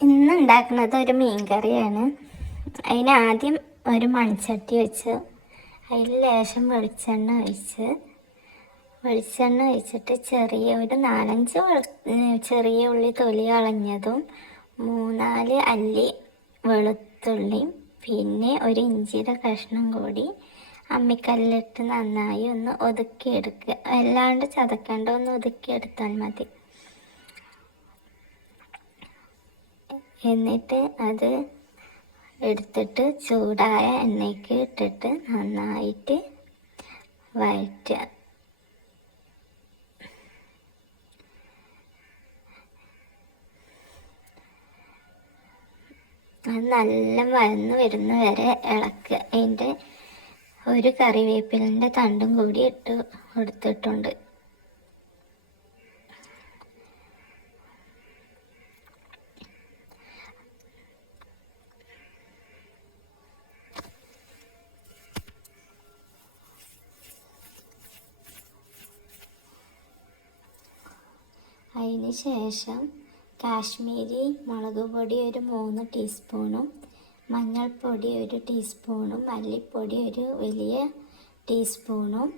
ഇന്ന് ഉണ്ടാക്കുന്നത് ഒരു മീൻ കറിയാണ് അതിന് ആദ്യം ഒരു മൺചട്ടി വെച്ച് അതിൽ ലേശം വെളിച്ചെണ്ണ ഒഴിച്ച് വെളിച്ചെണ്ണ ഒഴിച്ചിട്ട് ചെറിയ ഒരു നാലഞ്ച് ചെറിയ ഉള്ളി തൊലി കളഞ്ഞതും മൂന്നാൽ അല്ലി വെളുത്തുള്ളിയും പിന്നെ ഒരു ഇഞ്ചിയുടെ കഷ്ണം കൂടി അമ്മിക്കല്ലിട്ട് നന്നായി ഒന്ന് ഒതുക്കിയെടുക്കുക അല്ലാണ്ട് ചതക്കേണ്ട ഒന്ന് ഒതുക്കിയെടുത്താൽ മതി. എന്നിട്ട് അത് എടുത്തിട്ട് ചൂടായ എണ്ണയ്ക്ക് ഇട്ടിട്ട് നന്നായിട്ട് വഴറ്റുക. അത് നല്ല വഴന്ന് വരുന്ന വരെ ഇളക്കുക അതിന്റെ ഒരു കറിവേപ്പിലിന്റെ തണ്ടും കൂടി ഇട്ട് കൊടുത്തിട്ടുണ്ട്. അതിന് ശേഷം കാശ്മീരി മുളക് പൊടി ഒരു മൂന്ന് ടീസ്പൂണും മഞ്ഞൾപ്പൊടി ഒരു ടീസ്പൂണും മല്ലിപ്പൊടി ഒരു വലിയ ടീസ്പൂണും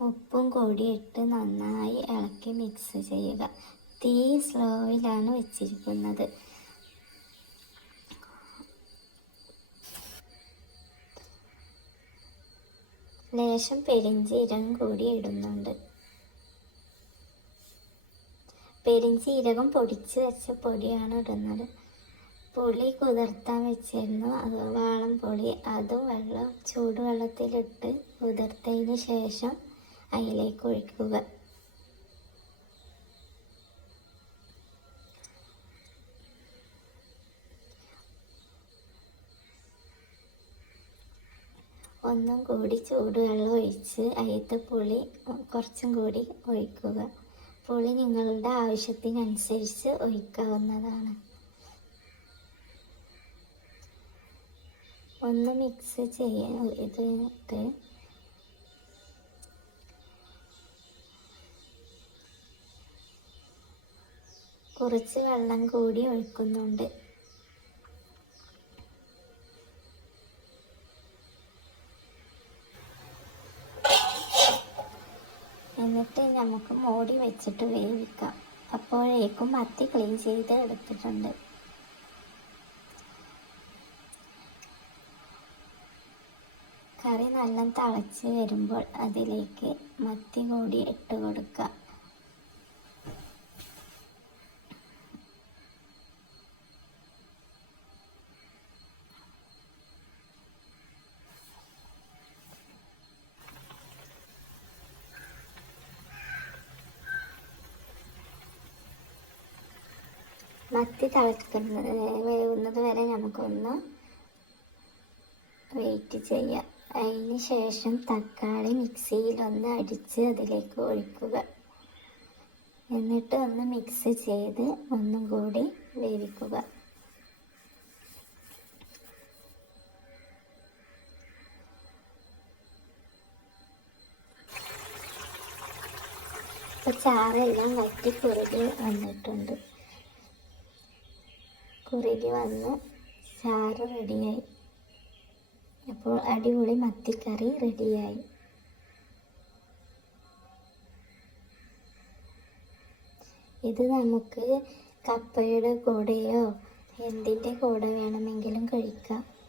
ഉപ്പും കൂടി ഇട്ട് നന്നായി ഇളക്കി മിക്സ് ചെയ്യുക. തീ സ്ലോയിലാണ് വെച്ചിരിക്കുന്നത്. ലേശം പെരിഞ്ചീരകം കൂടി ഇടുന്നുണ്ട്. പെരിഞ്ചീരകം പൊടിച്ച് വെച്ച പൊടിയാണ് ഇടുന്നത്. പുളി കുതിർത്താൻ വെച്ചിരുന്നു. അത് വാളം പുളി അതും വെള്ളം ചൂടുവെള്ളത്തിലിട്ട് കുതിർത്തതിന് ശേഷം അതിലേക്ക് ഒഴിക്കുക. ഒന്നും കൂടി ചൂടുവെള്ളം ഒഴിച്ച് അതിലത്തെ പുളി കുറച്ചും കൂടി ഒഴിക്കുക. പുളി നിങ്ങളുടെ ആവശ്യത്തിനനുസരിച്ച് ഒഴിക്കാവുന്നതാണ്. ഒന്ന് മിക്സ് ചെയ്യാൻ ഇതിട്ട് കുറച്ച് വെള്ളം കൂടി ഒഴിക്കുന്നുണ്ട്. എന്നിട്ട് നമുക്ക് മൂടി വെച്ചിട്ട് വേവിക്കാം. അപ്പോഴേക്കും മത്തി ക്ലീൻ ചെയ്ത് എടുത്തിട്ടുണ്ട്. കറി നല്ല തിളച്ച് വരുമ്പോൾ അതിലേക്ക് മത്തി കൂടി ഇട്ട് കൊടുക്കുക മത്തി തിളക്കുന്നത് വേവുന്നത് വരെ നമുക്കൊന്ന് വെയിറ്റ് ചെയ്യാം. അതിന് ശേഷം തക്കാളി മിക്സിയിലൊന്ന് അടിച്ച് അതിലേക്ക് ഒഴിക്കുക. എന്നിട്ട് ഒന്ന് മിക്സ് ചെയ്ത് ഒന്നും കൂടി വേവിക്കുക. ചാറെല്ലാം വറ്റി കുറുകി വന്നിട്ടുണ്ട്. കുറുകി വന്ന് ചാറ് റെഡിയായി. അപ്പോൾ അടിപൊളി മത്തിക്കറി റെഡിയായി. ഇത് നമുക്ക് കപ്പയുടെ കൂടെയോ എന്തിന്റെ കൂടെ വേണമെങ്കിലും കഴിക്കാം.